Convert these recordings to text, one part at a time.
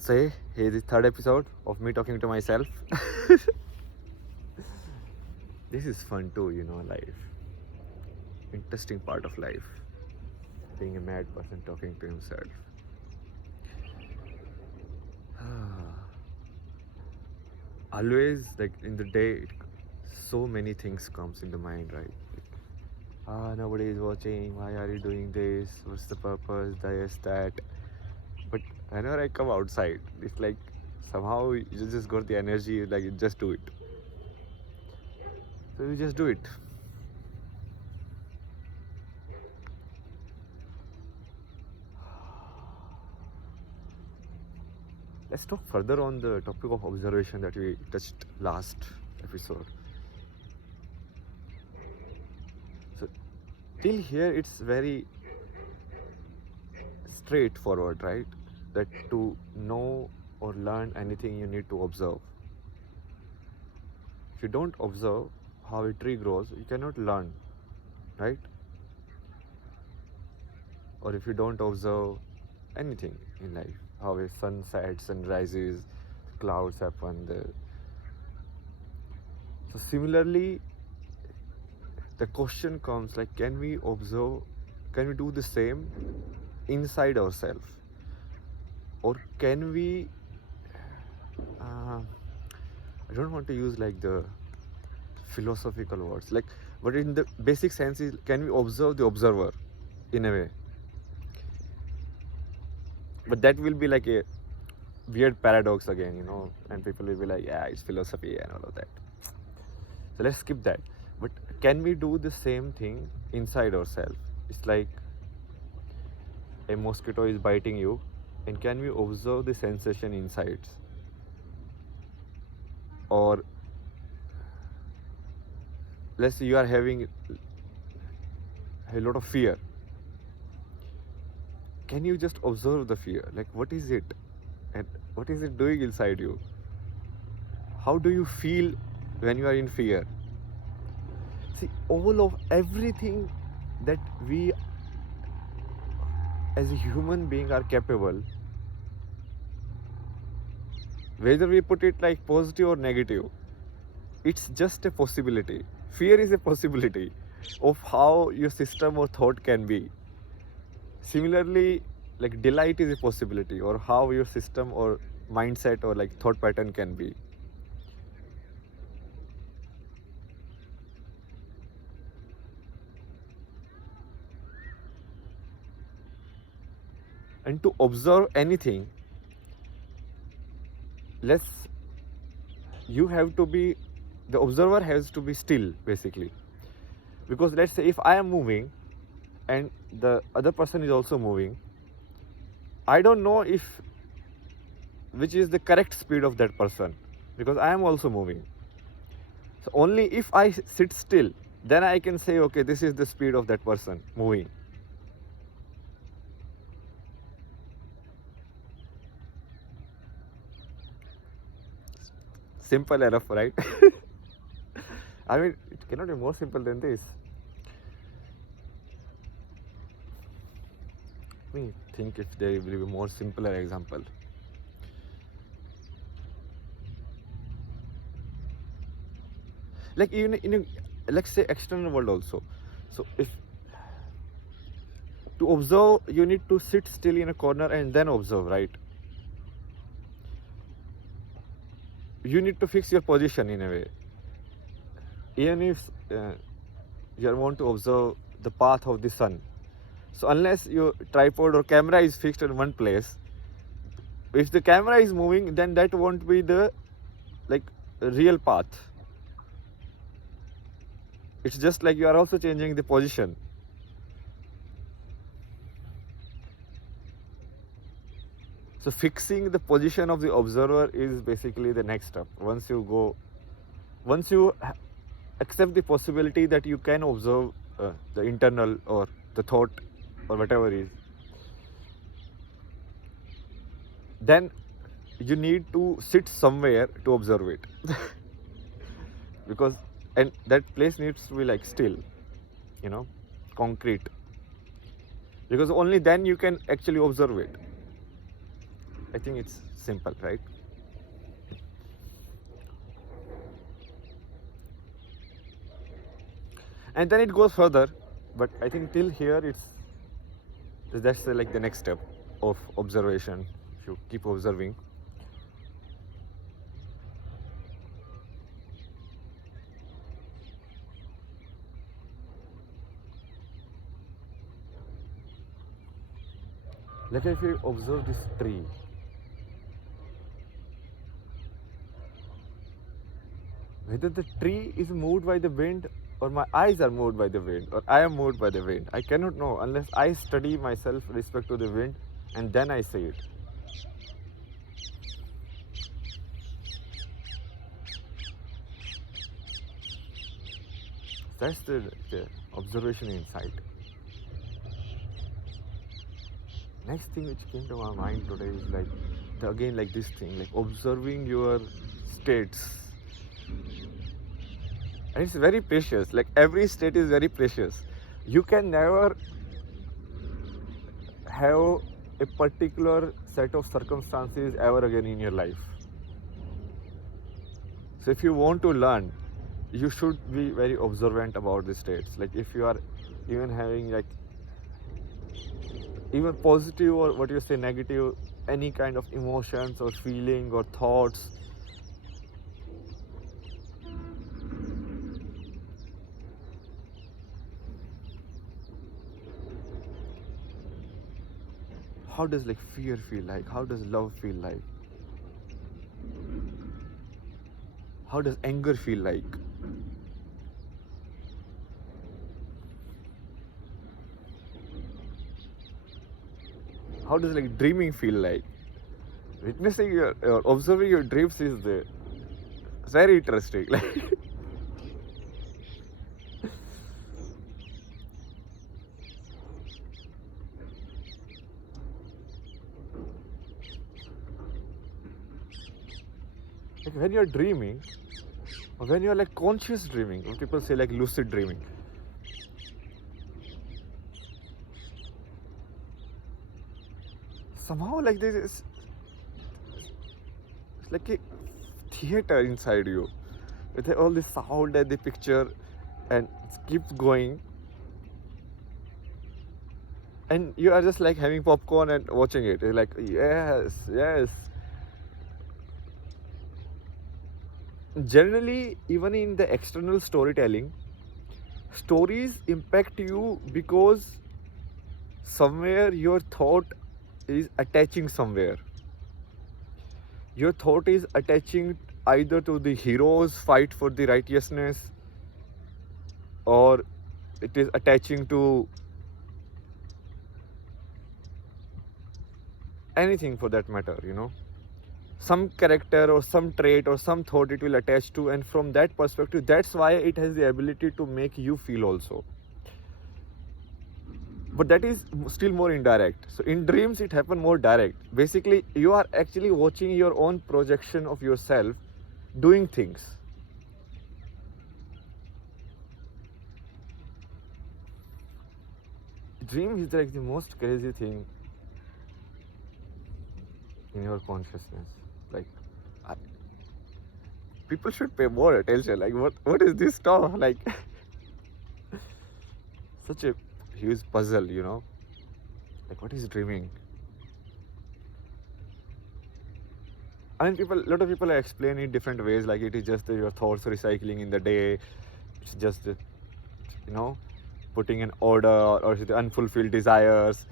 say, hey, this third episode of me talking to myself. This is fun too, life. Interesting part of life. Being a mad person talking to himself. Always, like in the day, so many things comes in the mind, right? Nobody is watching. Why are you doing this? What's the purpose? This, that. But whenever I come outside, it's like somehow you just got the energy, like you just do it. So you just do it. Let's talk further on the topic of observation that we touched last episode. So till here it's very straightforward, right? That to know or learn anything you need to observe. If you don't observe how a tree grows, you cannot learn, right? Or if you don't observe anything in life, how a sun sets and rises, clouds happen. So similarly, the question comes like, can we observe, can we do the same inside ourselves? Or can we, I don't want to use like the philosophical words, like, but in the basic sense is, can we observe the observer in a way? But that will be like a weird paradox again, and people will be like, yeah, it's philosophy and all of that. So let's skip that. But can we do the same thing inside ourselves? It's like a mosquito is biting you, and can we observe the sensation inside? Or let's say you are having a lot of fear. Can you just observe the fear? Like, what is it? And what is it doing inside you? How do you feel when you are in fear? See, all of everything that we as a human being are capable, whether we put it like positive or negative, it's just a possibility. Fear is a possibility of how your system or thought can be. Similarly, like delight is a possibility, or how your system or mindset or like thought pattern can be. And to observe anything, the observer has to be still, basically. Because let's say if I am moving and the other person is also moving, I don't know which is the correct speed of that person, because I am also moving. So only if I sit still, then I can say, okay, this is the speed of that person moving. Simple enough, right? I mean, it cannot be more simple than this. Let me think if there will be a more simpler example. Like even in let's say external world also. So if to observe, you need to sit still in a corner and then observe, right? You need to fix your position in a way. Even if you want to observe the path of the sun, so unless your tripod or camera is fixed in one place, if the camera is moving, then that won't be the like real path. It's just like you are also changing the position. So fixing the position of the observer is basically the next step. Once you accept the possibility that you can observe the internal or the thought or whatever is, then you need to sit somewhere to observe it. And that place needs to be like still, concrete, because only then you can actually observe it. I think it's simple, right? And then it goes further, but I think till here that's like the next step of observation. If you keep observing, like if you observe this tree, whether the tree is moved by the wind or my eyes are moved by the wind or I am moved by the wind, I cannot know unless I study myself with respect to the wind and then I say it. That's the observation insight. Next thing which came to my mind today is like again like this thing, like observing your states. And it's very precious. Like every state is very precious. You can never have a particular set of circumstances ever again in your life. So if you want to learn, you should be very observant about the states. Like if you are even having like even positive or what you say negative, any kind of emotions or feeling or thoughts, how does like fear feel like? How does love feel like? How does anger feel like? How does like dreaming feel like? Witnessing your or observing your dreams is very interesting. Like when you're dreaming, or when you're like conscious dreaming, what people say like lucid dreaming. Somehow like this is it's like a theater inside you with all the sound and the picture and it keeps going and you are just like having popcorn and watching it. It's like yes. Generally, even in the external storytelling, stories impact you because somewhere your thought is attaching somewhere. Your thought is attaching either to the hero's fight for the righteousness or it is attaching to anything for that matter, you know. Some character or some trait or some thought it will attach to, and from that perspective, that's why it has the ability to make you feel also. But that is still more indirect. So in dreams it happens more direct. Basically you are actually watching your own projection of yourself doing things. Dream is like the most crazy thing in your consciousness. Like people should pay more attention. Like what is this stuff? Like such a huge puzzle, you know. Like what is dreaming? I mean, a lot of people explain it different ways. Like it is just your thoughts recycling in the day. It's just, you know, putting an order or the unfulfilled desires.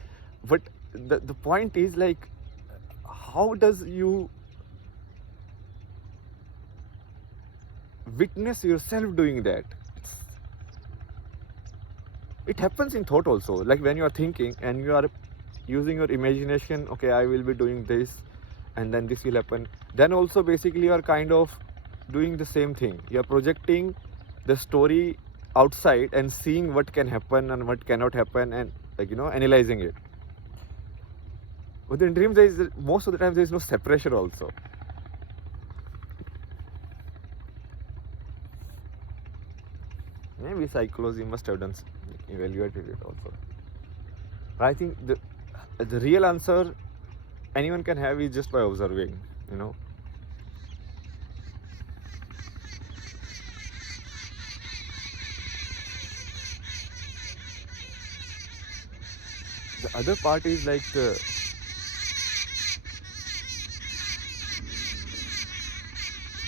But the point is like, how does you witness yourself doing that? It happens in thought also. Like when you are thinking and you are using your imagination, okay, I will be doing this and then this will happen. Then also basically you are kind of doing the same thing. You are projecting the story outside and seeing what can happen and what cannot happen and like, you know, analyzing it. But in dreams, most of the time there is no separation also. Maybe psychology must have done evaluated it also. But I think the real answer anyone can have is just by observing, The other part is like the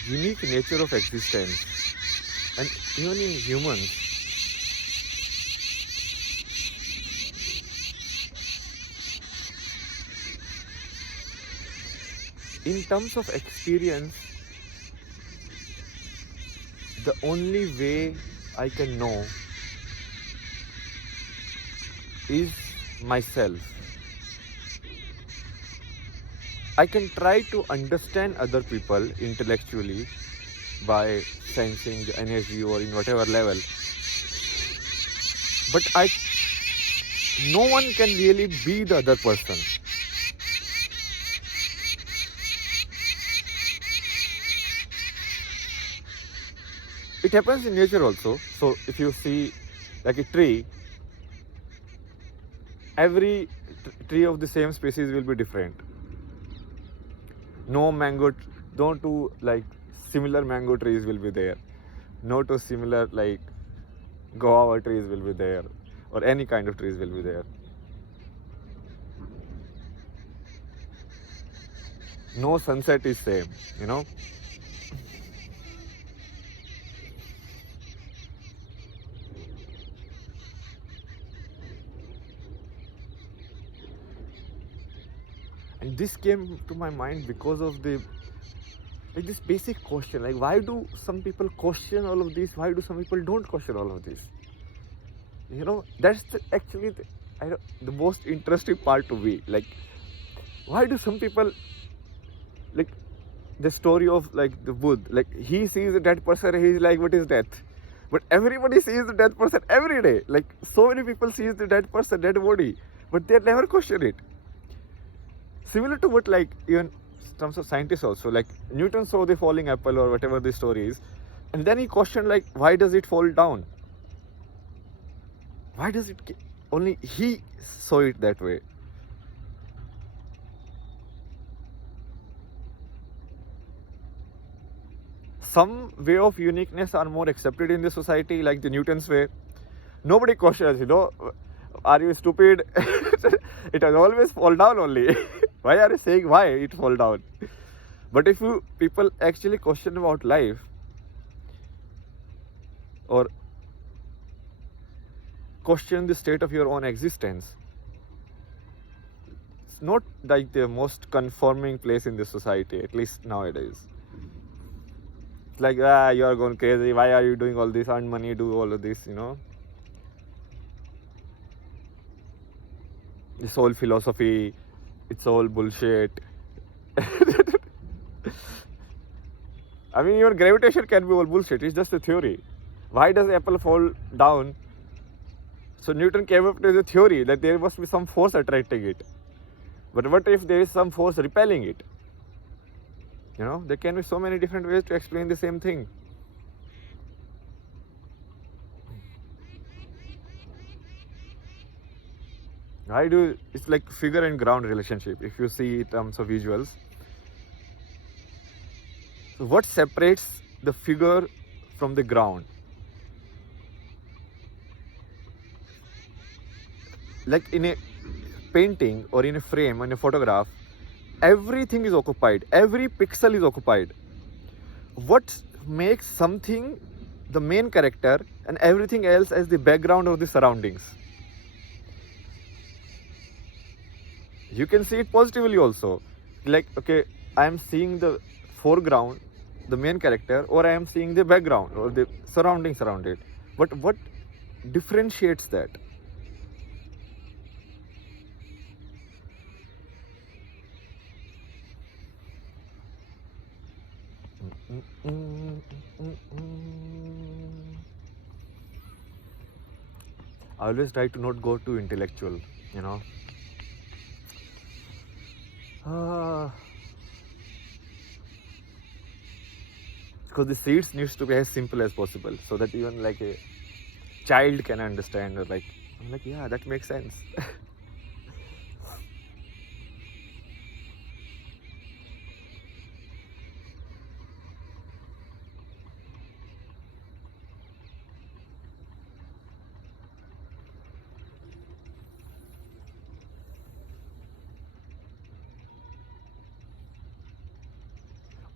unique nature of existence. And even in humans, in terms of experience, the only way I can know is myself. I can try to understand other people intellectually by sensing the energy or in whatever level, but no one can really be the other person. It happens in nature also. So if you see like a tree, every tree of the same species will be different. No two like similar mango trees will be there. No two similar like guava trees will be there, or any kind of trees will be there. No sunset is same, And this came to my mind because of this basic question, like why do some people question all of this? Why do some people don't question all of this? That's actually the most interesting part to me. Like, why do some people, like the story of like the Buddha, like he sees a dead person, he's like, what is death? But everybody sees the dead person every day. Like so many people sees the dead person, dead body, but they never question it. Similar to what like even in terms of scientists also, like Newton saw the falling apple or whatever the story is, and then he questioned like, why does it fall down? Why does it? Only he saw it that way. Some way of uniqueness are more accepted in the society, like the Newton's way. Nobody questions, are you stupid? It has always fall down only. Why are you saying why it fall down? But if people actually question about life, or question the state of your own existence, it's not like the most conforming place in the society, at least nowadays. It's like, you are going crazy, why are you doing all this, earn money, do all of this, This whole philosophy, it's all bullshit. I mean, even gravitation can be all bullshit, it's just a theory. Why does apple fall down? So Newton came up with the theory that there must be some force attracting it. But what if there is some force repelling it? There can be so many different ways to explain the same thing. It's like figure and ground relationship, if you see in terms of visuals. So what separates the figure from the ground? Like in a painting or in a frame, in a photograph, everything is occupied, every pixel is occupied. What makes something the main character and everything else as the background of the surroundings? You can see it positively also. Like, okay, I am seeing the foreground, the main character, or I am seeing the background or the surroundings around it. But what differentiates that? I always try to not go too intellectual, because the seeds needs to be as simple as possible, so that even like a child can understand, or like, I'm like, yeah, that makes sense.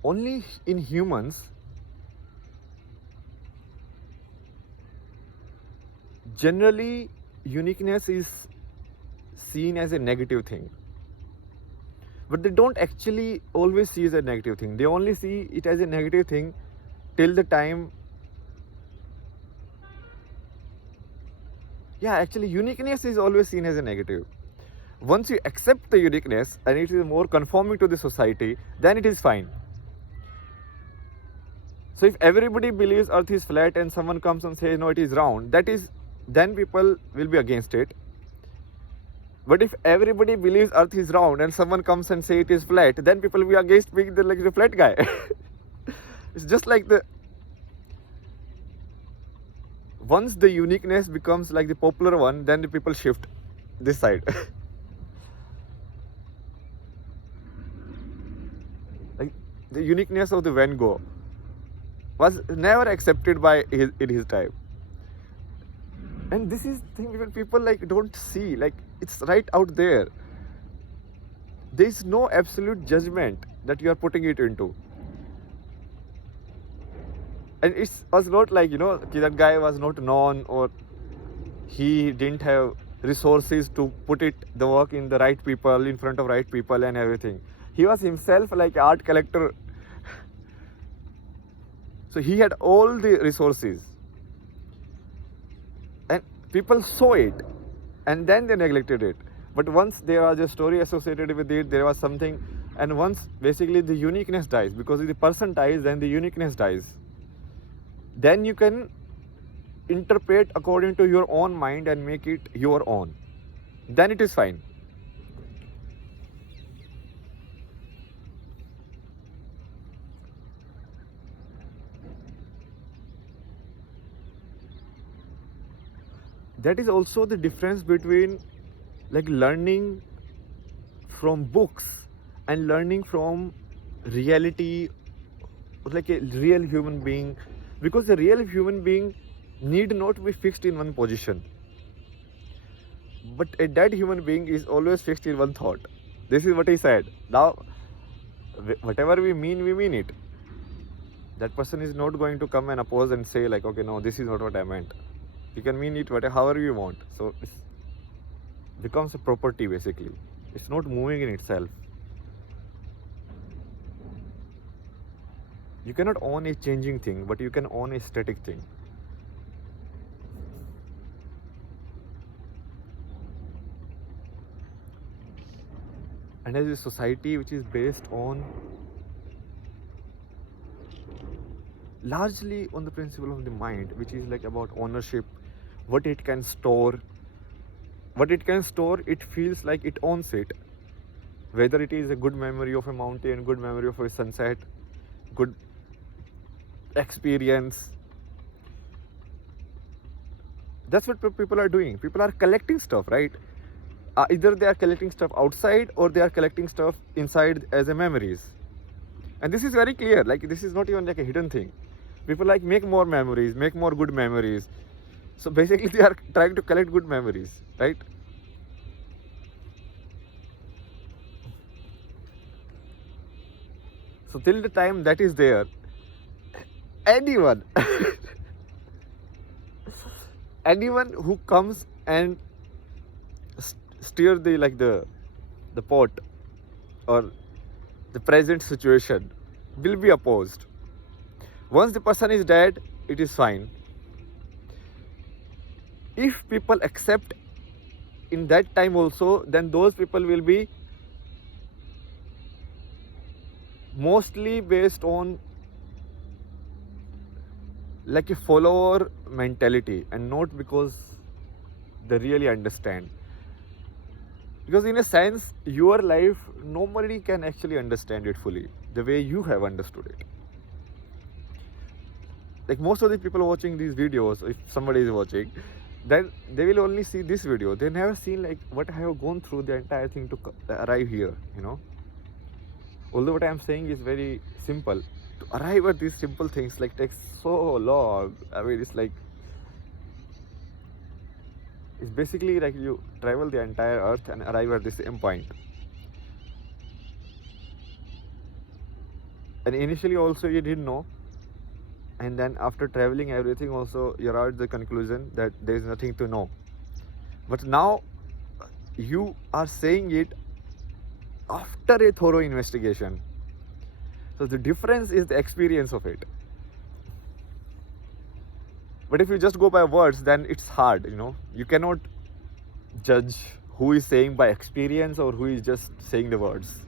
only in humans generally uniqueness is seen as a negative thing, but they don't actually always see it as a negative thing. They only see it as a negative thing till the time, yeah, actually uniqueness is always seen as a negative. Once you accept the uniqueness and it is more conforming to the society, then it is fine. So if everybody believes earth is flat and someone comes and says no, it is round, that is, then people will be against it. But if everybody believes earth is round and someone comes and say it is flat, then people will be against being the flat guy. It's just like once the uniqueness becomes like the popular one, then the people shift this side. Like the uniqueness of the Van Gogh was never accepted in his time. And this is thing when people like don't see, like it's right out there. There is no absolute judgment that you are putting it into. And it was not like, that guy was not known or he didn't have resources to put the work in the right people, in front of right people and everything. He was himself like art collector. So he had all the resources. And people saw it and then they neglected it. But once there was a story associated with it, there was something, and once basically the uniqueness dies, because if the person dies, then the uniqueness dies. Then you can interpret according to your own mind and make it your own. Then it is fine. That is also the difference between like learning from books and learning from reality, like a real human being, because a real human being need not be fixed in one position, but a dead human being is always fixed in one thought. This is what he said. Now whatever we mean it. That person is not going to come and oppose and say like, okay, no, this is not what I meant. You can mean it however you want. So it becomes a property basically. It's not moving in itself. You cannot own a changing thing, but you can own a static thing. And as a society which is based on largely on the principle of the mind, which is like about ownership, what it can store, it feels like it owns it. Whether it is a good memory of a mountain, good memory of a sunset, good experience. That's what people are doing. People are collecting stuff, right? Either they are collecting stuff outside or they are collecting stuff inside as a memories. And this is very clear. Like this is not even like a hidden thing. People like make more memories, make more good memories. So basically they are trying to collect good memories, right? So till the time that is there, anyone anyone who comes and steer the pot or the present situation will be opposed. Once the person is dead, it is fine. If people accept in that time also, then those people will be mostly based on like a follower mentality and not because they really understand. Because in a sense, your life, nobody can actually understand it fully the way you have understood it. Like most of the people watching these videos, if somebody is watching, then they will only see this video. They never seen like what I have gone through the entire thing to arrive here, Although what I am saying is very simple, to arrive at these simple things like takes so long. I mean, it's basically like you travel the entire earth and arrive at the same point. And initially also you didn't know, and then after traveling everything also you're at the conclusion that there is nothing to know. But now you are saying it after a thorough investigation. So the difference is the experience of it. But if you just go by words, then it's hard, You cannot judge who is saying by experience or who is just saying the words.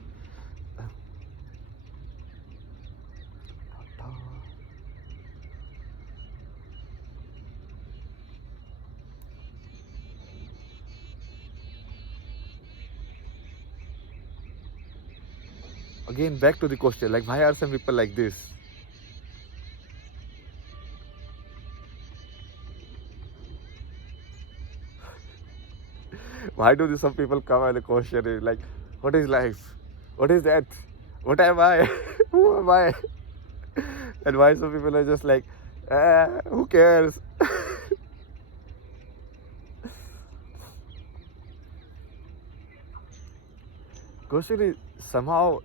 Again, back to the question, like, why are some people like this? Why do some people come and the question is like, what is life? What is that? What am I? Who am I? And why some people are just like, who cares? Question is somehow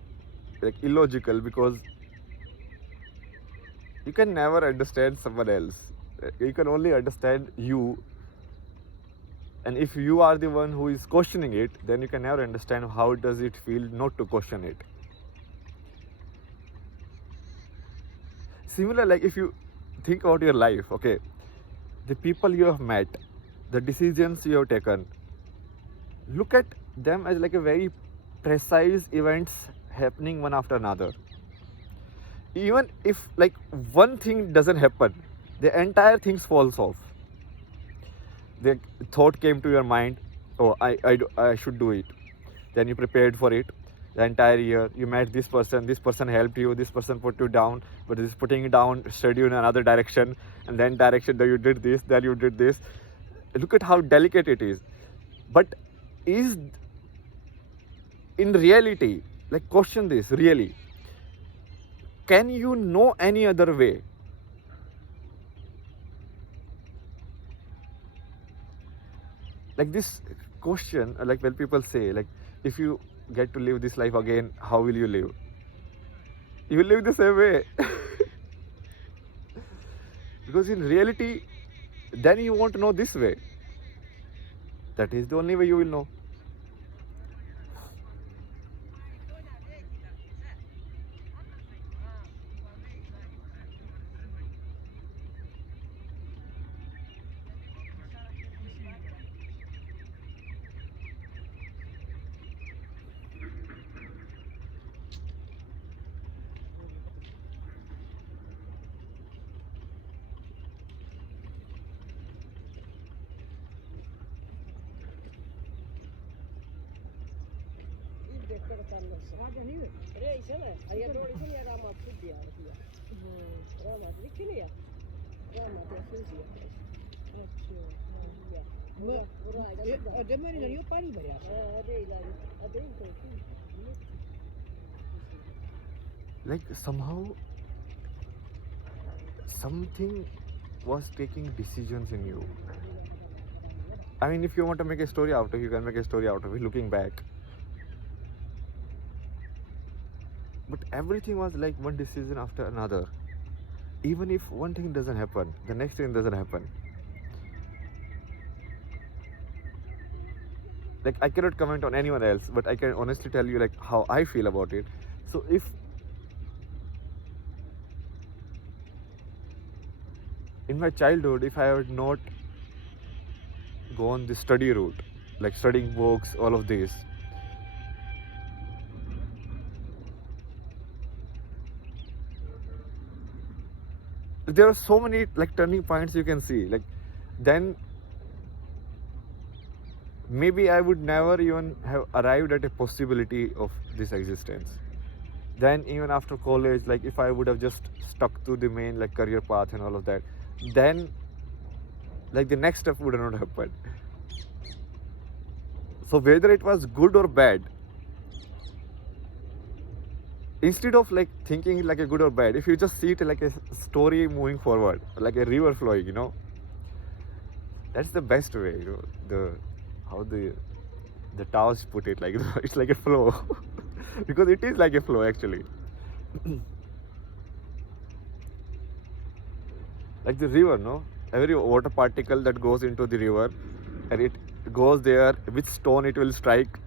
like illogical, because you can never understand someone else. You can only understand you. And if you are the one who is questioning it, then you can never understand how does it feel not to question it. Similar, like if you think about your life, okay, the people you have met, the decisions you have taken, look at them as like a very precise events happening one after another. Even if like one thing doesn't happen, the entire thing falls off. The thought came to your mind, oh, I should do it. Then you prepared for it the entire year. You met this person helped you, this person put you down, but this putting you down steered you in another direction, and then direction that you did this, then you did this. Look at how delicate it is. But is in reality, like, question this really, can you know any other way? Like this question, like when people say, like, if you get to live this life again, how will you live? You will live the same way. Because in reality, then you won't know this way. That is the only way you will know. Like somehow something was taking decisions in you. I mean, if you want to make a story out of it, you can make a story out of it looking back. But everything was like one decision after another. Even if one thing doesn't happen, the next thing doesn't happen. Like, I cannot comment on anyone else, but I can honestly tell you like how I feel about it. So if in my childhood, if I had not gone the study route, like studying books, all of this, there are so many like turning points you can see. Like, then maybe I would never even have arrived at a possibility of this existence. Then even after college, like if I would have just stuck to the main like career path and all of that, then like the next step would have not happened. So whether it was good or bad, instead of like thinking like a good or bad, if you just see it like a story moving forward, like a river flowing, that's the best way. How the Taoists put it, like it's like a flow. Because it is like a flow actually. Like the river, no? Every water particle that goes into the river, and it goes there, which stone it will strike,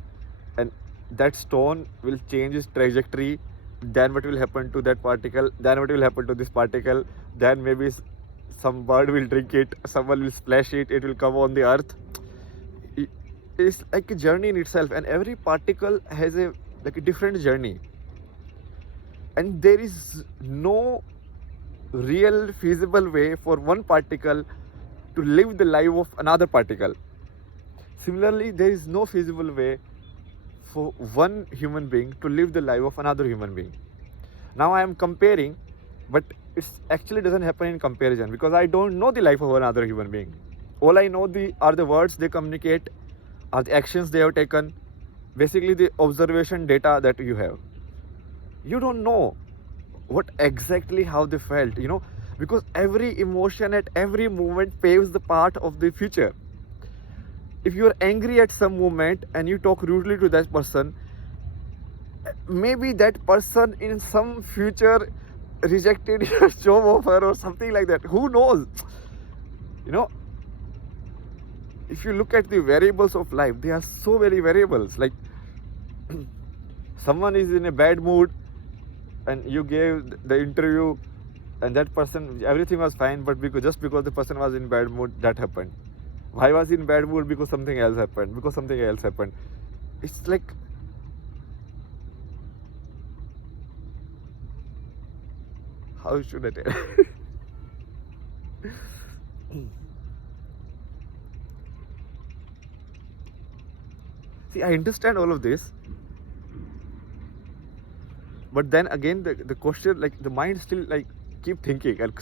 and that stone will change its trajectory. Then what will happen to that particle? Then what will happen to this particle? Then maybe some bird will drink it, someone will splash it, it will come on the earth. It's like a journey in itself, and every particle has a like a different journey, and there is no real feasible way for one particle to live the life of another particle. Similarly, there is no feasible way for one human being to live the life of another human being. Now I am comparing, but it actually doesn't happen in comparison because I don't know the life of another human being. All I know are the words they communicate, are the actions they have taken, basically the observation data that you have. You don't know what exactly how they felt, because every emotion at every moment paves the path of the future. If you are angry at some moment and you talk rudely to that person, maybe that person in some future rejected your job offer or something like that. Who knows? You know, if you look at the variables of life, they are so very variables. Like someone is in a bad mood and you gave the interview and that person, everything was fine, but just because the person was in bad mood, that happened. Why was he in bad mood? Because something else happened. Because something else happened. It's like, how should I tell? See, I understand all of this, but then again, the question, like the mind still like keep thinking and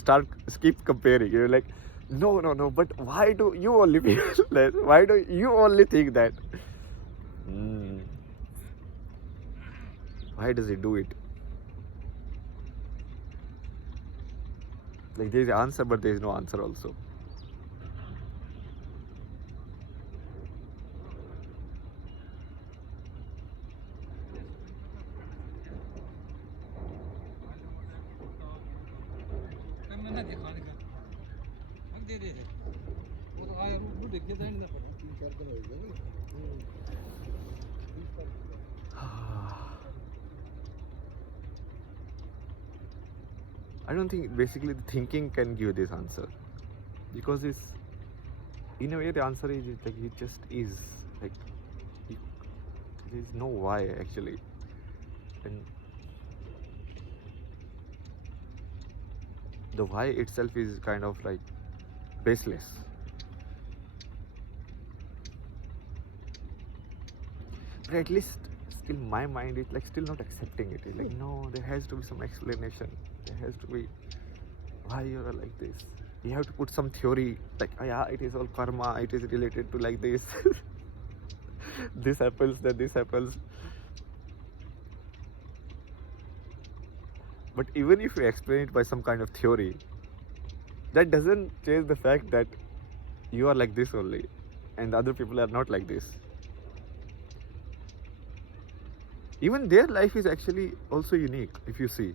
keep comparing. You're like, no, but why do you only feel less? Why do you only think that? Why does he do it? Like there is an answer, but there is no answer also. I don't think basically the thinking can give this answer, because it's in a way the answer is like it just is like there is no why actually, and the why itself is kind of like baseless. But at least still my mind is like still not accepting it. It's like no, there has to be some explanation. There has to be why you are like this. You have to put some theory like yeah, it is all karma. It is related to like this. This happens, then this happens. But even if you explain it by some kind of theory, that doesn't change the fact that you are like this only, and other people are not like this. Even their life is actually also unique. If you see,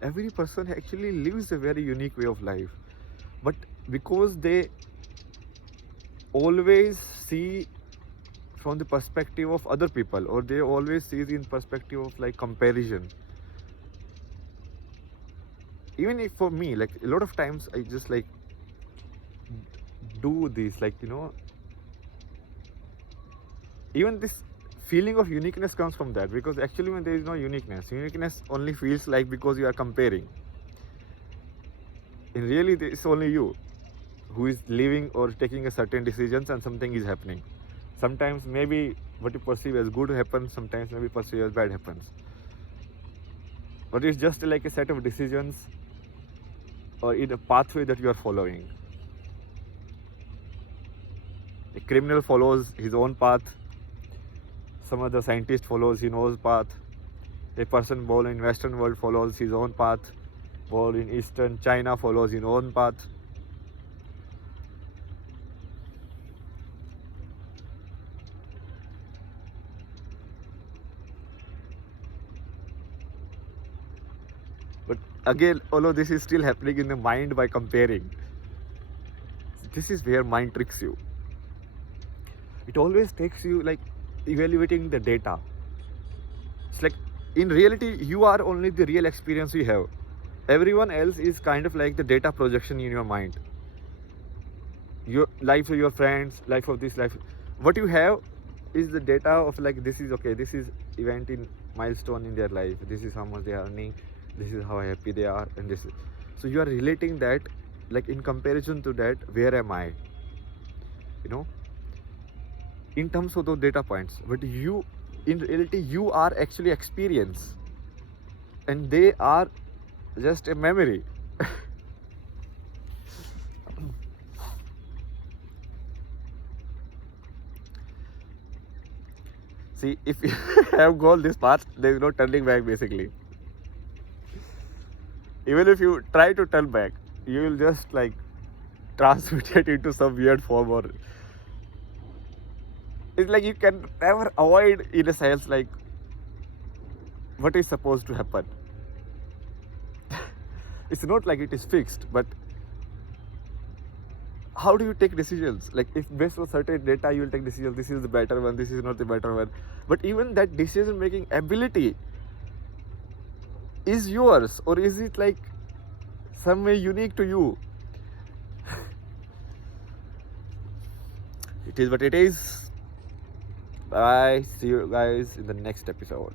every person actually lives a very unique way of life, but because they always see from the perspective of other people, or they always see it in perspective of like comparison. Even if for me, like a lot of times I just like do this, like even this feeling of uniqueness comes from that, because actually when there is no uniqueness only feels like because you are comparing. In really it's only you who is living or taking a certain decisions, and something is happening. Sometimes maybe what you perceive as good happens, sometimes maybe perceive as bad happens, but it's just like a set of decisions or in a pathway that you are following. A criminal follows his own path, some other scientist follows his own path, a person born in Western world follows his own path, born in Eastern China follows his own path. But again, all of this is still happening in the mind by comparing. This is where mind tricks you. It always takes you like evaluating the data. It's like in reality, you are only the real experience you have. Everyone else is kind of like the data projection in your mind. Your life of your friends, life of this life. What you have is the data of like this is okay, this is event in milestone in their life. This is how much they are earning. This is how happy they are, and this is. So you are relating that, like in comparison to that, where am I? You know, in terms of those data points. But you, in reality, you are actually experience, and they are just a memory. See, if you have gone this path, there is no turning back basically. Even if you try to turn back, you will just like transmute it into some weird form, or it's like you can never avoid, in a sense, like what is supposed to happen. It's not like it is fixed, but how do you take decisions? Like if based on certain data you will take decisions, this is the better one, this is not the better one. But even that decision making ability is yours, or is it like some way unique to you? It is what it is. Bye. See you guys in the next episode.